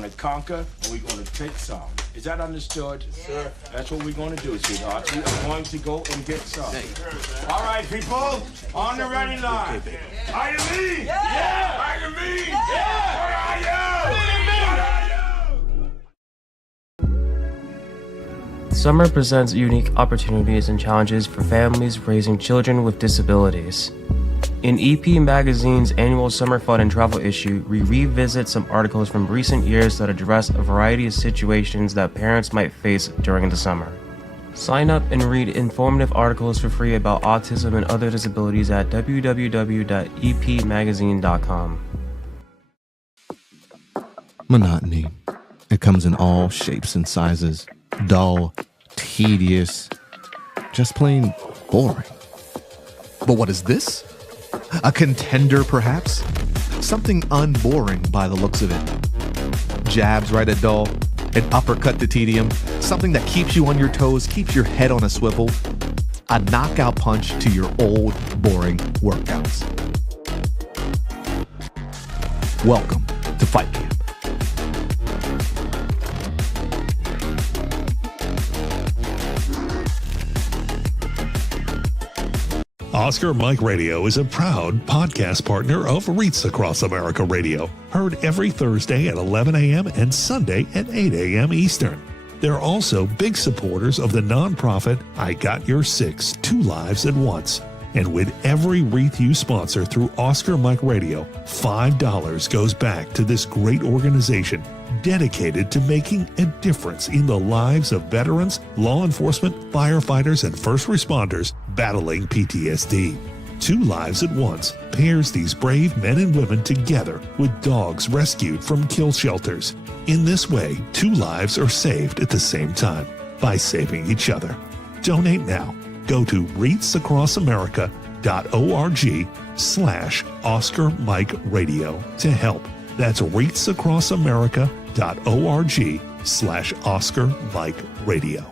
going to conquer and we're going to take some. Is that understood? Yes, sir. That's what we're going to do, sweetheart. We are going to go and get some. All right, people, on the ready line. Are you me? Yeah! Are you me? Yeah! What are you? Summer presents unique opportunities and challenges for families raising children with disabilities. In EP Magazine's annual Summer Fun and Travel issue, we revisit some articles from recent years that address a variety of situations that parents might face during the summer. Sign up and read informative articles for free about autism and other disabilities at www.epmagazine.com. Monotony. It comes in all shapes and sizes. Dull, tedious, just plain boring. But what is this? A contender, perhaps? Something unboring by the looks of it. Jabs right at dull, an uppercut to tedium, something that keeps you on your toes, keeps your head on a swivel, a knockout punch to your old, boring workouts. Welcome to Fight Camp. Oscar Mike Radio is a proud podcast partner of REITs Across America Radio, heard every Thursday at 11 a.m. and Sunday at 8 a.m. Eastern. They're also big supporters of the nonprofit I Got Your Six, Two Lives at Once. And with every wreath you sponsor through Oscar Mike Radio, $5 goes back to this great organization dedicated to making a difference in the lives of veterans, law enforcement, firefighters, and first responders battling PTSD. Two Lives at Once pairs these brave men and women together with dogs rescued from kill shelters. In this way, two lives are saved at the same time by saving each other. Donate now. Go to REITsAcrossAmerica.org/Oscar Mike Radio to help. That's REITsAcrossAmerica.org/Oscar Mike Radio.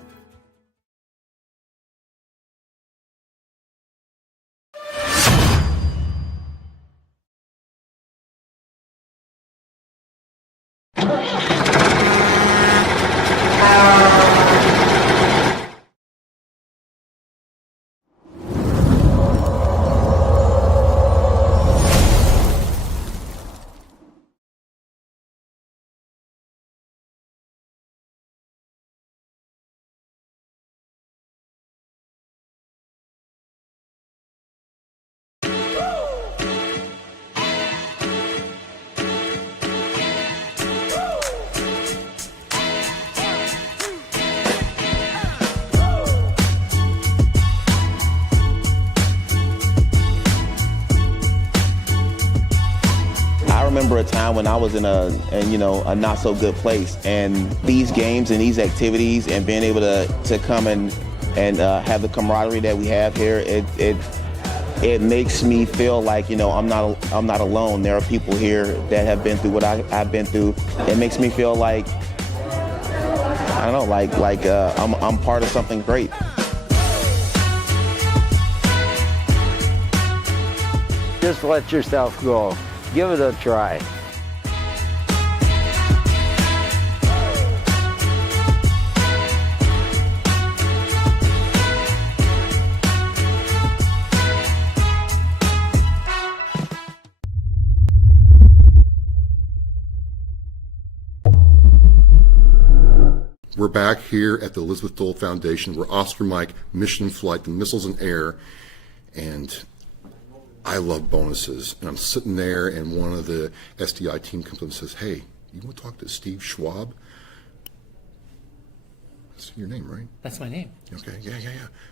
I remember a time when I was in a not so good place, and these games and these activities and being able to come and have the camaraderie that we have here, it makes me feel like I'm not alone. There are people here that have been through what I've been through. It makes me feel like I don't know, I'm part of something great. Just let yourself go. Give it a try. We're back here at the Elizabeth Dole Foundation. We're Oscar Mike, Mission Flight, the Missiles in Air, and I love bonuses. And I'm sitting there, and one of the SDI team comes up and says, "Hey, you want to talk to Steve Schwab?" That's your name, right? That's my name. Okay, yeah.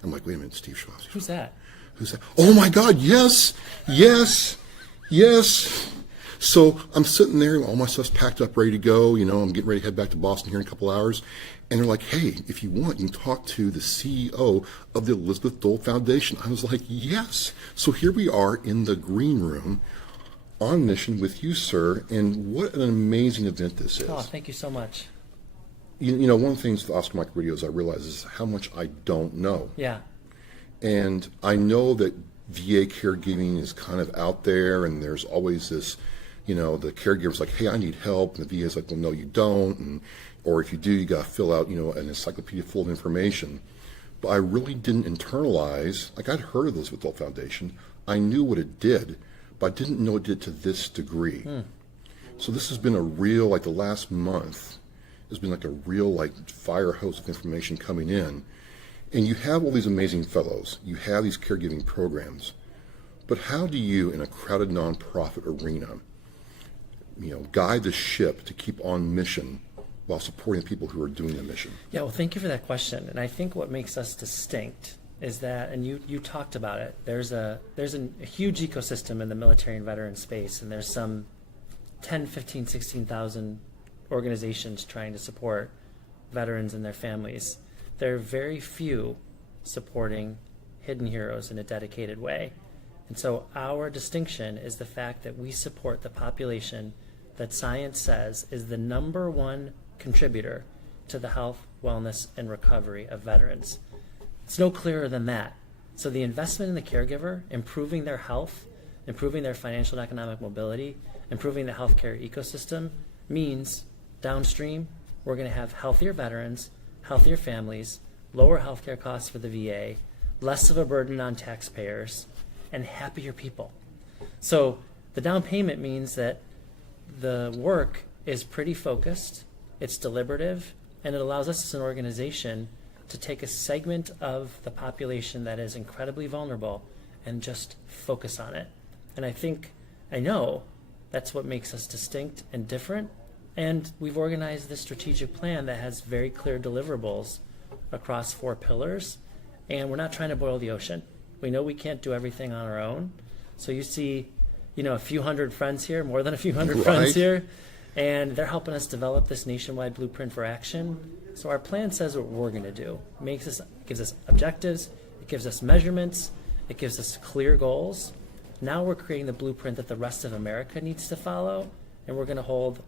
I'm like, wait a minute, Steve Schwab. Who's that? Who's that? Oh my God, yes. So I'm sitting there, all my stuff's packed up, ready to go. I'm getting ready to head back to Boston here in a couple hours. And they're like, "Hey, if you want, you can talk to the CEO of the Elizabeth Dole Foundation." I was like, yes. So here we are in the green room on mission with you, sir. And what an amazing event this is. Oh, thank you so much. One of the things with Oscar Mike Radio is I realize is how much I don't know. Yeah. And I know that VA caregiving is kind of out there, and there's always this the caregiver's like, hey, I need help. And the VA's like, well, no, you don't. Or if you do, you got to fill out, an encyclopedia full of information. But I really didn't internalize, like I'd heard of the Elizabeth Dole Foundation. I knew what it did, but I didn't know it did to this degree. So this has been a real, like the last month, has been like a real like fire hose of information coming in. And you have all these amazing fellows. You have these caregiving programs. But how do you, in a crowded nonprofit arena, guide the ship to keep on mission while supporting the people who are doing the mission? Yeah, well, thank you for that question. And I think what makes us distinct is that, and you talked about it, there's a huge ecosystem in the military and veteran space, and there's some 10, 15, 16,000 organizations trying to support veterans and their families. There are very few supporting hidden heroes in a dedicated way. And so our distinction is the fact that we support the population that science says is the number one contributor to the health, wellness, and recovery of veterans. It's no clearer than that. So the investment in the caregiver, improving their health, improving their financial and economic mobility, improving the healthcare ecosystem means downstream we're going to have healthier veterans, healthier families, lower healthcare costs for the VA, less of a burden on taxpayers, and happier people. So the down payment means that the work is pretty focused, it's deliberative, and it allows us as an organization to take a segment of the population that is incredibly vulnerable and just focus on it. And I know that's what makes us distinct and different. And we've organized this strategic plan that has very clear deliverables across 4 pillars. And we're not trying to boil the ocean. We know we can't do everything on our own. So you see, a few hundred friends here, more than a few hundred friends here, and they're helping us develop this nationwide blueprint for action. So our plan says what we're going to do. Gives us objectives, it gives us measurements, it gives us clear goals. Now we're creating the blueprint that the rest of America needs to follow, and we're going to hold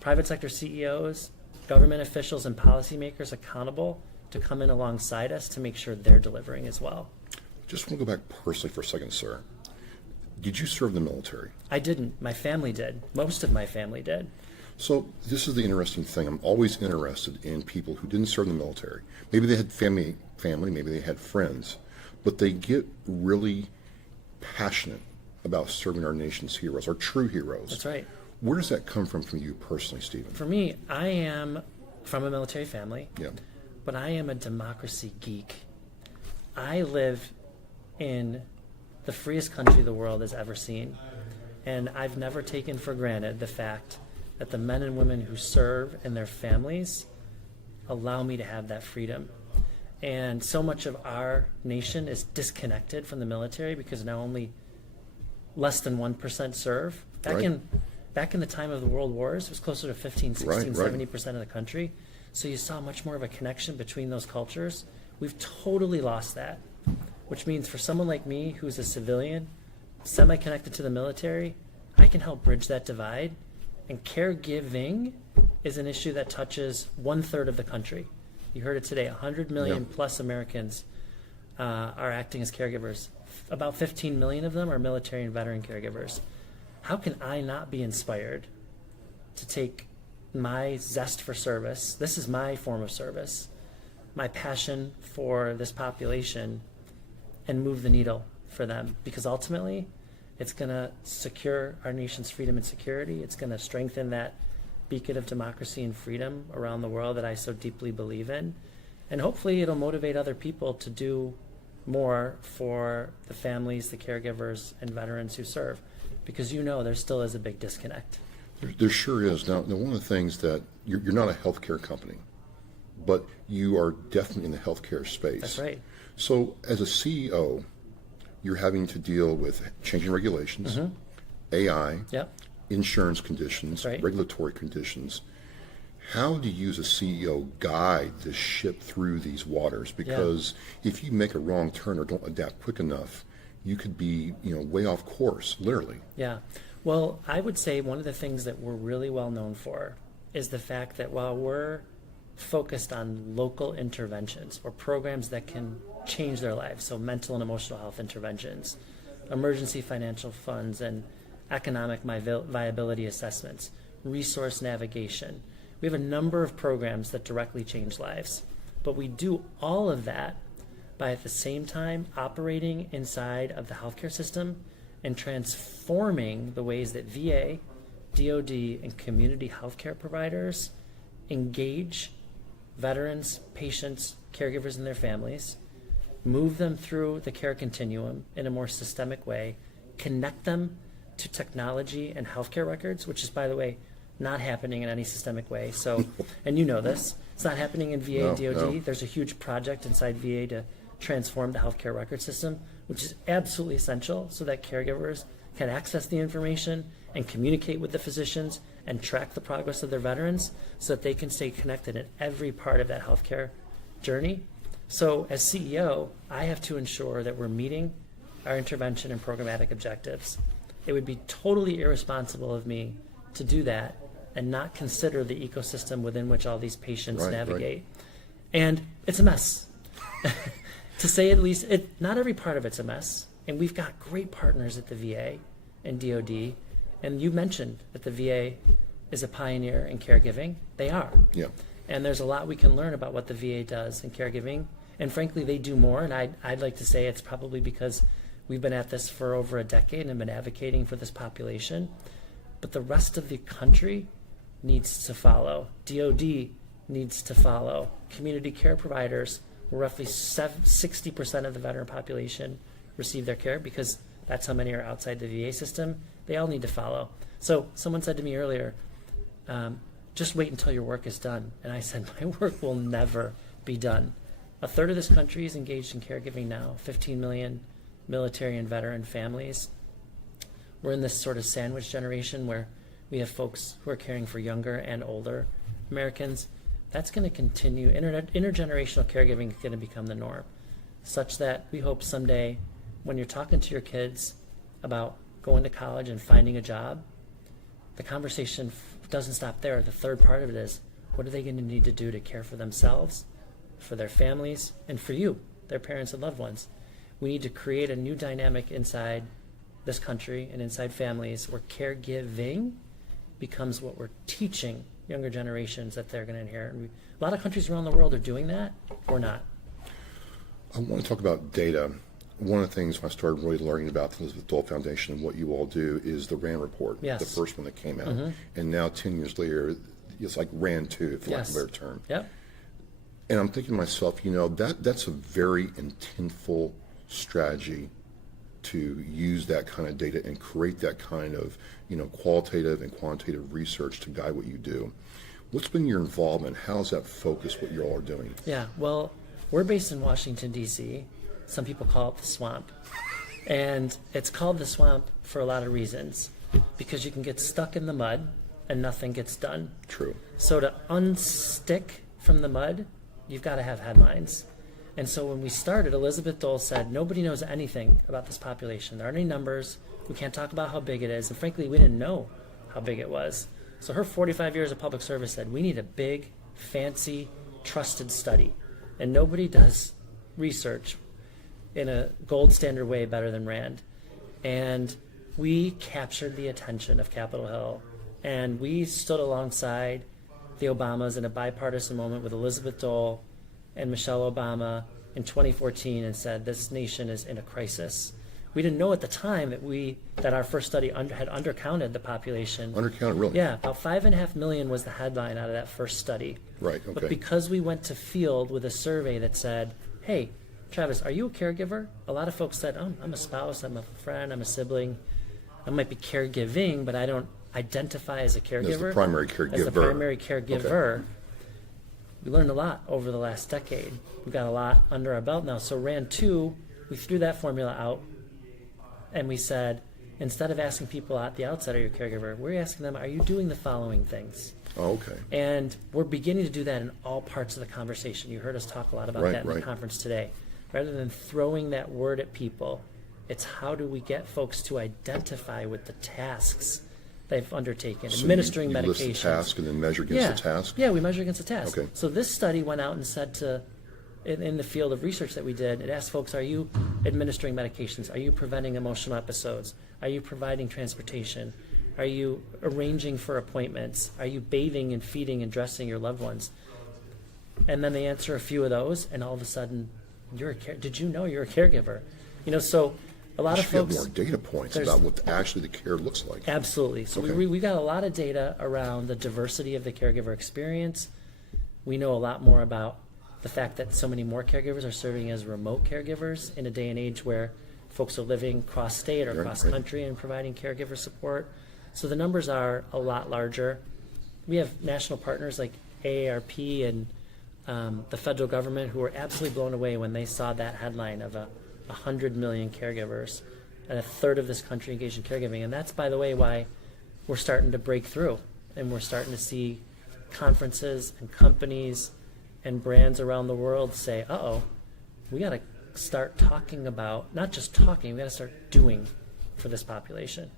private sector CEOs, government officials, and policymakers accountable to come in alongside us to make sure they're delivering as well. Just want to go back personally for a second, sir. Did you serve in the military? I didn't. My family did. Most of my family did. So this is the interesting thing. I'm always interested in people who didn't serve in the military. Maybe they had family, maybe they had friends, but they get really passionate about serving our nation's heroes, our true heroes. That's right. Where does that come from you personally, Stephen? For me, I am from a military family, yeah, but I am a democracy geek. I live in the freest country the world has ever seen, and I've never taken for granted the fact that the men and women who serve and their families allow me to have that freedom. And so much of our nation is disconnected from the military because now only less than 1% serve. Back in the time of the World Wars, it was closer to 15, 16, 70% of the country. So you saw much more of a connection between those cultures. We've totally lost that, which means for someone like me who's a civilian, semi-connected to the military, I can help bridge that divide. And caregiving is an issue that touches 1/3 of the country. You heard it today, 100 million plus Americans are acting as caregivers. About 15 million of them are military and veteran caregivers. How can I not be inspired to take my zest for service, this is my form of service, my passion for this population, and move the needle for them? Because ultimately, it's going to secure our nation's freedom and security. It's going to strengthen that beacon of democracy and freedom around the world that I so deeply believe in. And hopefully it'll motivate other people to do more for the families, the caregivers, and veterans who serve. Because there still is a big disconnect. There sure is. Now, one of the things that you're not a healthcare company, but you are definitely in the healthcare space. That's right. So as a CEO, you're having to deal with changing regulations, AI, insurance conditions, regulatory conditions. How do you as a CEO guide the ship through these waters? Because if you make a wrong turn or don't adapt quick enough, you could be way off course, literally. Yeah. Well, I would say one of the things that we're really well known for is the fact that while we're focused on local interventions or programs that can change their lives, so mental and emotional health interventions, emergency financial funds, and economic viability assessments, resource navigation. We have a number of programs that directly change lives, but we do all of that by at the same time operating inside of the healthcare system and transforming the ways that VA, DOD, and community healthcare providers engage veterans, patients, caregivers, and their families, move them through the care continuum in a more systemic way, connect them to technology and healthcare records, which is, by the way, not happening in any systemic way. So, and you know this, it's not happening in VA and DOD. No. There's a huge project inside VA to transform the healthcare record system, which is absolutely essential so that caregivers can access the information and communicate with the physicians and track the progress of their veterans so that they can stay connected in every part of that healthcare journey. So as CEO, I have to ensure that we're meeting our intervention and programmatic objectives. It would be totally irresponsible of me to do that and not consider the ecosystem within which all these patients navigate. And it's a mess. To say at least, not every part of it's a mess. And we've got great partners at the VA and DOD. And you mentioned that the VA is a pioneer in caregiving. They are. Yeah. And there's a lot we can learn about what the VA does in caregiving. And frankly, they do more. And I'd like to say it's probably because we've been at this for over a decade and been advocating for this population. But the rest of the country needs to follow. DOD needs to follow. Community care providers, where roughly 60% of the veteran population receive their care because that's how many are outside the VA system. They all need to follow. So someone said to me earlier, just wait until your work is done. And I said, my work will never be done. A third of this country is engaged in caregiving now, 15 million military and veteran families. We're in this sort of sandwich generation where we have folks who are caring for younger and older Americans. That's going to continue. Intergenerational caregiving is going to become the norm, such that we hope someday when you're talking to your kids about going to college and finding a job, the conversation doesn't stop there. The third part of it is, what are they going to need to do to care for themselves, for their families, and for you, their parents and loved ones? We need to create a new dynamic inside this country and inside families where caregiving becomes what we're teaching younger generations that they're going to inherit. And a lot of countries around the world are doing that. We're not. I want to talk about data. One of the things when I started really learning about the Elizabeth Dole Foundation and what you all do is the RAND report, Yes. the first one that came out. Mm-hmm. And now 10 years later, it's like RAND 2, for lack of a better term. Yep. And I'm thinking to myself, that's a very intentful strategy to use that kind of data and create that kind of, qualitative and quantitative research to guide what you do. What's been your involvement? How's that focus what you all are doing? Yeah, well, we're based in Washington, D.C. Some people call it the swamp. And it's called the swamp for a lot of reasons. Because you can get stuck in the mud and nothing gets done. True. So to unstick from the mud, you've got to have headlines. And so when we started, Elizabeth Dole said, nobody knows anything about this population. There aren't any numbers. We can't talk about how big it is. And frankly, we didn't know how big it was. So her 45 years of public service said, we need a big, fancy, trusted study. And nobody does research in a gold standard way better than RAND. And we captured the attention of Capitol Hill. And we stood alongside the Obamas in a bipartisan moment with Elizabeth Dole and Michelle Obama in 2014 and said, this nation is in a crisis. We didn't know at the time that our first study had undercounted the population. Undercounted, really? Yeah, about 5.5 million was the headline out of that first study. Right, okay. But because we went to field with a survey that said, hey, Travis, are you a caregiver? A lot of folks said, oh, I'm a spouse, I'm a friend, I'm a sibling. I might be caregiving, but I don't identify as a caregiver. As the primary caregiver. As the primary caregiver. Okay. We learned a lot over the last decade. We've got a lot under our belt now. So RAND 2, we threw that formula out, and we said, instead of asking people at the outset, are you a caregiver, we're asking them, are you doing the following things? Oh, okay. And we're beginning to do that in all parts of the conversation. You heard us talk a lot about that in the conference today. Rather than throwing that word at people, it's how do we get folks to identify with the tasks they've undertaken, So administering you medications. list the task and then measure against the task? Yeah, we measure against the task. Okay. So this study went out and said to in the field of research that we did, it asked folks, are you administering medications? Are you preventing emotional episodes? Are you providing transportation? Are you arranging for appointments? Are you bathing and feeding and dressing your loved ones? And then they answer a few of those, and all of a sudden, did you know you're a caregiver? So a lot of folks have more data points about what actually the care looks like. Absolutely. So we got a lot of data around the diversity of the caregiver experience. We know a lot more about the fact that so many more caregivers are serving as remote caregivers in a day and age where folks are living cross-state or cross-country and providing caregiver support. So the numbers are a lot larger. We have national partners like AARP and the federal government who were absolutely blown away when they saw that headline of 100 million caregivers and a third of this country engaged in caregiving. And that's, by the way, why we're starting to break through, and we're starting to see conferences and companies and brands around the world say, we got to start talking about, not just talking, we got to start doing for this population.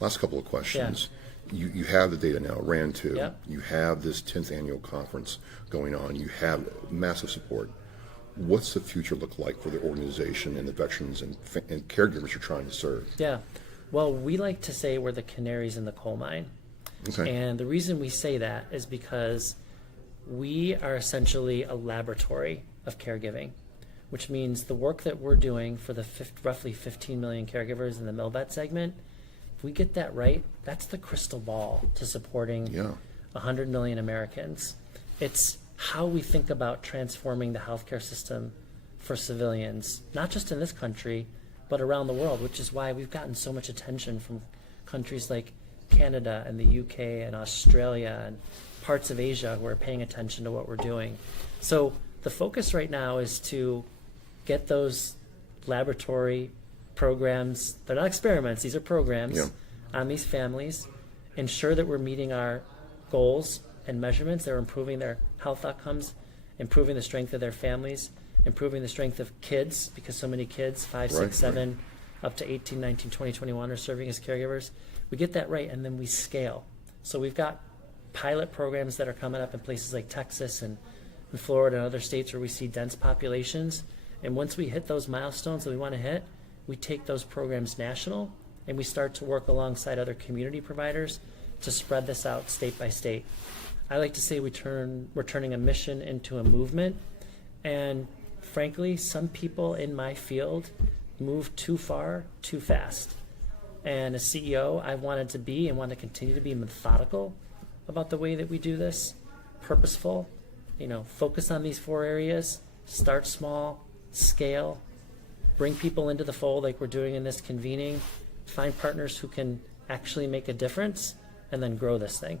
Last couple of questions. You have the data now, RAND 2. Yep. You have this 10th annual conference going on. You have massive support. What's the future look like for the organization and the veterans and caregivers you're trying to serve? Yeah. Well, we like to say we're the canaries in the coal mine. Okay. And the reason we say that is because we are essentially a laboratory of caregiving, which means the work that we're doing for the roughly 15 million caregivers in the MilVet segment, if we get that right, that's the crystal ball to supporting 100 million Americans. It's how we think about transforming the healthcare system for civilians, not just in this country, but around the world, which is why we've gotten so much attention from countries like Canada and the UK and Australia and parts of Asia who are paying attention to what we're doing. So the focus right now is to get those laboratory programs, they're not experiments, these are programs, on these families, ensure that we're meeting our goals and measurements, they're improving their health outcomes, improving the strength of their families, improving the strength of kids, because so many kids, 5, 6, 7, up to 18, 19, 20, 21 are serving as caregivers. We get that right, and then we scale. So we've got pilot programs that are coming up in places like Texas and Florida and other states where we see dense populations. And once we hit those milestones that we want to hit, we take those programs national, and we start to work alongside other community providers to spread this out state by state. I like to say we're turning a mission into a movement, and frankly, some people in my field move too far, too fast. And as CEO, I wanted to be and want to continue to be methodical about the way that we do this, purposeful, focus on these 4 areas, start small, scale, bring people into the fold like we're doing in this convening, find partners who can actually make a difference, and then grow this thing.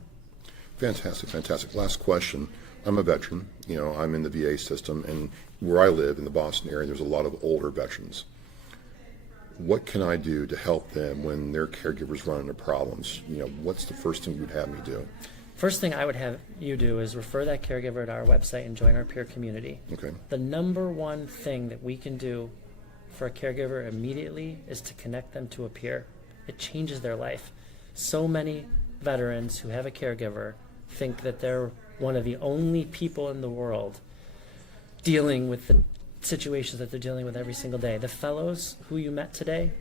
Fantastic. Last question. I'm a veteran. I'm in the VA system, and where I live in the Boston area, there's a lot of older veterans. What can I do to help them when their caregivers run into problems? What's the first thing you'd have me do? First thing I would have you do is refer that caregiver to our website and join our peer community. Okay. The number one thing that we can do for a caregiver immediately is to connect them to a peer. It changes their life. So many veterans who have a caregiver think that they're one of the only people in the world dealing with the situations that they're dealing with every single day. The fellows who you met today,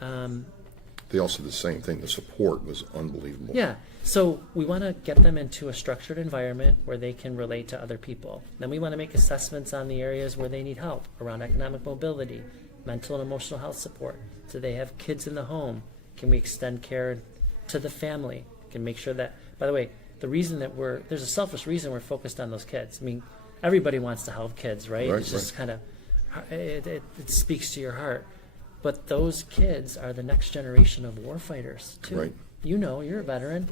they all said the same thing. The support was unbelievable. Yeah. So we want to get them into a structured environment where they can relate to other people. Then we want to make assessments on the areas where they need help around economic mobility, mental and emotional health support. Do they have kids in the home? Can we extend care to the family? Can make sure that, by the way, the reason that there's a selfish reason we're focused on those kids. I mean, everybody wants to help kids, right? It's just kind of, it speaks to your heart. But those kids are the next generation of warfighters, too. Right. You're a veteran.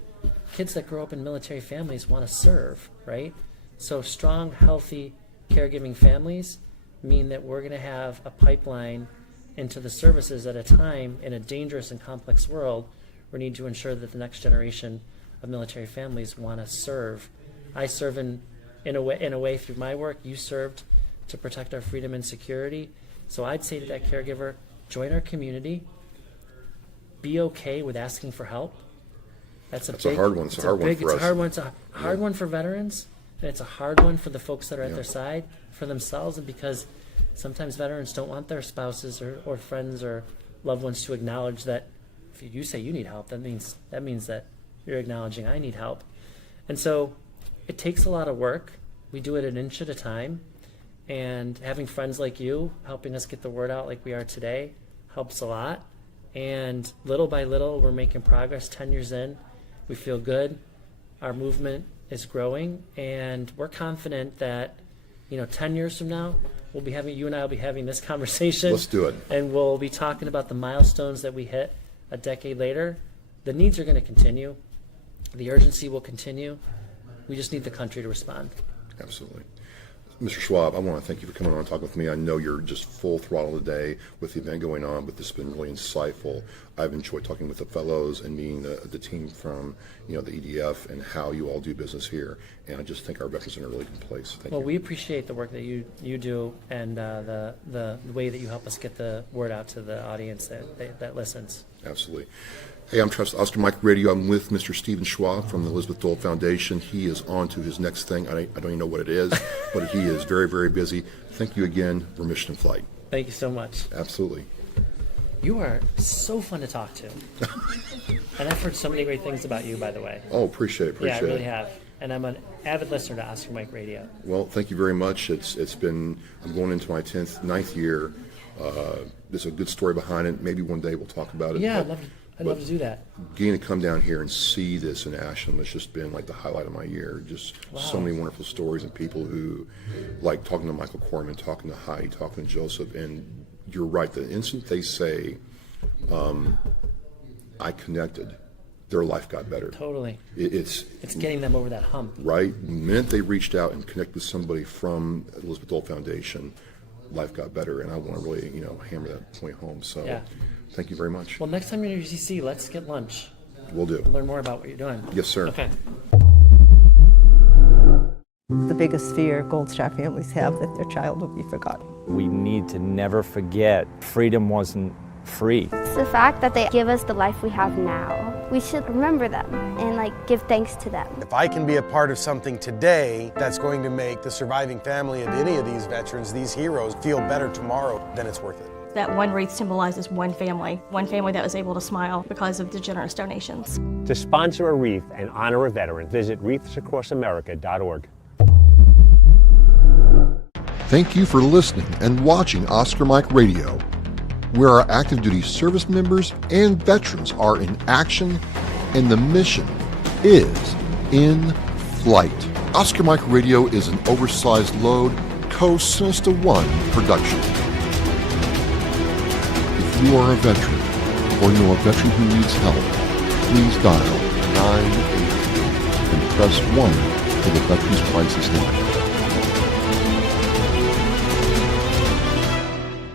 Kids that grow up in military families want to serve, right? So strong, healthy, caregiving families mean that we're going to have a pipeline into the services at a time in a dangerous and complex world. We need to ensure that the next generation of military families want to serve. I serve in a way through my work. You served to protect our freedom and security. So I'd say to that caregiver, join our community. Be okay with asking for help. That's a hard one. It's a hard one for us. It's a hard one for veterans, And it's a hard one for the folks that are at their side, for themselves, and because sometimes veterans don't want their spouses or friends or loved ones to acknowledge that if you say you need help, that means that you're acknowledging I need help. And so it takes a lot of work. We do it an inch at a time. And having friends like you helping us get the word out like we are today helps a lot. And little by little, we're making progress. 10 years in, we feel good. Our movement is growing, and we're confident that 10 years from now, you and I will be having this conversation. Let's do it. And we'll be talking about the milestones that we hit a decade later. The needs are going to continue. The urgency will continue. We just need the country to respond. Absolutely. Mr. Schwab, I want to thank you for coming on and talking with me. I know you're just full throttle today with the event going on, but this has been really insightful. I've enjoyed talking with the fellows and meeting the team from the EDF and how you all do business here. And I just think our veterans are in a really good place. Thank you. We appreciate the work that you do and the way that you help us get the word out to the audience that listens. Absolutely. Hey, I'm Trust Oscar Mike Radio. I'm with Mr. Steve Schwab from the Elizabeth Dole Foundation. He is on to his next thing. I don't even know what it is, but he is very, very busy. Thank you again for Mission in Flight. Thank you so much. Absolutely. You are so fun to talk to. And I've heard so many great things about you, by the way. Oh, appreciate it. Yeah, I really have. And I'm an avid listener to Oscar Mike Radio. Well, thank you very much. It's been, I'm going into my 9th year. There's a good story behind it. Maybe one day we'll talk about it. Yeah, I'd love to do that. Getting to come down here and see this in action has just been like the highlight of my year. Just so many wonderful stories and people who, like talking to Michael Koorman, talking to Heidi, talking to Joseph, and you're right. The instant they say, I connected, their life got better. Totally. It's getting them over that hump. Right. The minute they reached out and connected with somebody from Elizabeth Dole Foundation, life got better. And I want to really, hammer that point home. So thank you very much. Well, next time you're in UCC, let's get lunch. We'll do. Learn more about what you're doing. Yes, sir. Okay. The biggest fear Gold Star families have that their child will be forgotten. We need to never forget freedom wasn't free. It's the fact that they give us the life we have now. We should remember them and give thanks to them. If I can be a part of something today that's going to make the surviving family of any of these veterans, these heroes, feel better tomorrow, then it's worth it. That one wreath symbolizes one family that was able to smile because of the generous donations. To sponsor a wreath and honor a veteran, visit wreathsacrossamerica.org. Thank you for listening and watching Oscar Mike Radio, where our active duty service members and veterans are in action and the mission is in flight. Oscar Mike Radio is an oversized load Co-Sinister One production. If you are a veteran or know a veteran who needs help, please dial 988 and press 1 for the Veterans Crisis Line.